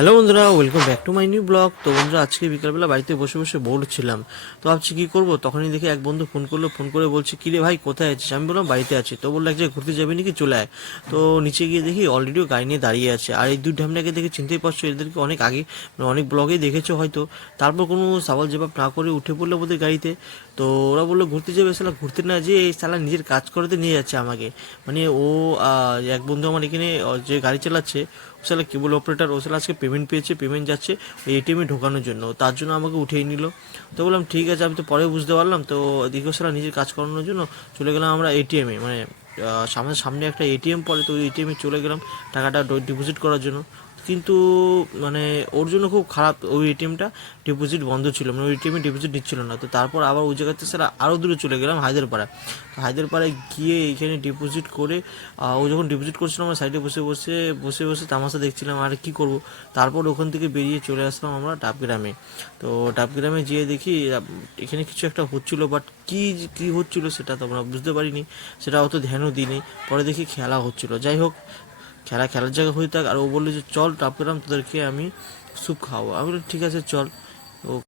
Hello বন্ধুরা, welcome back to my new blog. তো বন্ধুরা, আজকে বিকালবেলা বাড়িতে বসে বসে বোর ছিলাম। তো ভাবছি কী করবো, তখনই দেখি এক বন্ধু ফোন করলো। ফোন করে বলছে, কিরে ভাই কোথায় আছিস? আমি বললাম বাড়িতে আছি। তো বললো এক জায়গায় ঘুরতে যাবি নাকি, চলে আয়। তো নিচে গিয়ে দেখি অলরেডিও গাড়ি নিয়ে দাঁড়িয়ে আছে। আর এই দুই ঢামনাকে দেখে চিনতেই পারছো, এদেরকে অনেক আগে অনেক ব্লগেই দেখেছো হয়তো। তারপর কোনো সওয়াল জবাব না করে উঠে পড়লো ওদের গাড়িতে। তো ওরা বললো ঘুরতে যাবে, শালা ঘুরতে না যেয়ে এই শালা নিজের কাজ করতে নিয়ে যাচ্ছে আমাকে। মানে ও এক বন্ধু আমার এখানে যে গাড়ি চালাচ্ছে, ও শালা কেবল অপারেটার। ও শালা আজকে পেমেন্ট পেয়েছে, পেমেন্ট যাচ্ছে ওই এটিএমে ঢোকানোর জন্য, তার জন্য আমাকে উঠিয়ে নিল। তো বললাম ঠিক আছে, আমি তো পরে বুঝতে পারলাম। তো এদিকে শালা নিজের কাজ করানোর জন্য চলে গেলাম আমরা এটিএমে, মানে সামনে সামনে একটা এটিএম পড়ে, তো ওই এটিএমে চলে গেলাম টাকাটা ডিপোজিট করার জন্য। কিন্তু মানে ওর জন্য খুব খারাপ, ওই এটিএমটা ডিপোজিট বন্ধ ছিল, মানে ওই এটিএমে ডিপোজিট নিচ্ছিল না। তো তারপর আবার ওই জায়গাতে স্যার আরও দূরে চলে গেলাম হায়দ্রাপাড়া। তো হায়দ্রাপাড়ায় গিয়ে এখানে ডিপোজিট করে ও যখন ডিপোজিট করছিলাম আমরা সাইডে বসে বসে বসে বসে তামাশা দেখছিলাম আর কি করব। তারপর ওখান থেকে বেরিয়ে চলে আসলাম আমরা ডাবগ্রামে। তো ডাবগ্রামে যেয়ে দেখি এখানে কিছু একটা হচ্ছিল, বাট কী কী হচ্ছিল সেটা তো আমরা বুঝতে পারিনি, সেটা অত ধ্যানও দিইনি। পরে দেখি খেলা হচ্ছিল। যাই হোক, খেলার জায়গা হয়ে থাক। আর ও বললো যে চল ডাবগ্রাম, তোদেরকে আমি স্যুপ খাওয়াবো। আমি বললাম ঠিক আছে চল। ও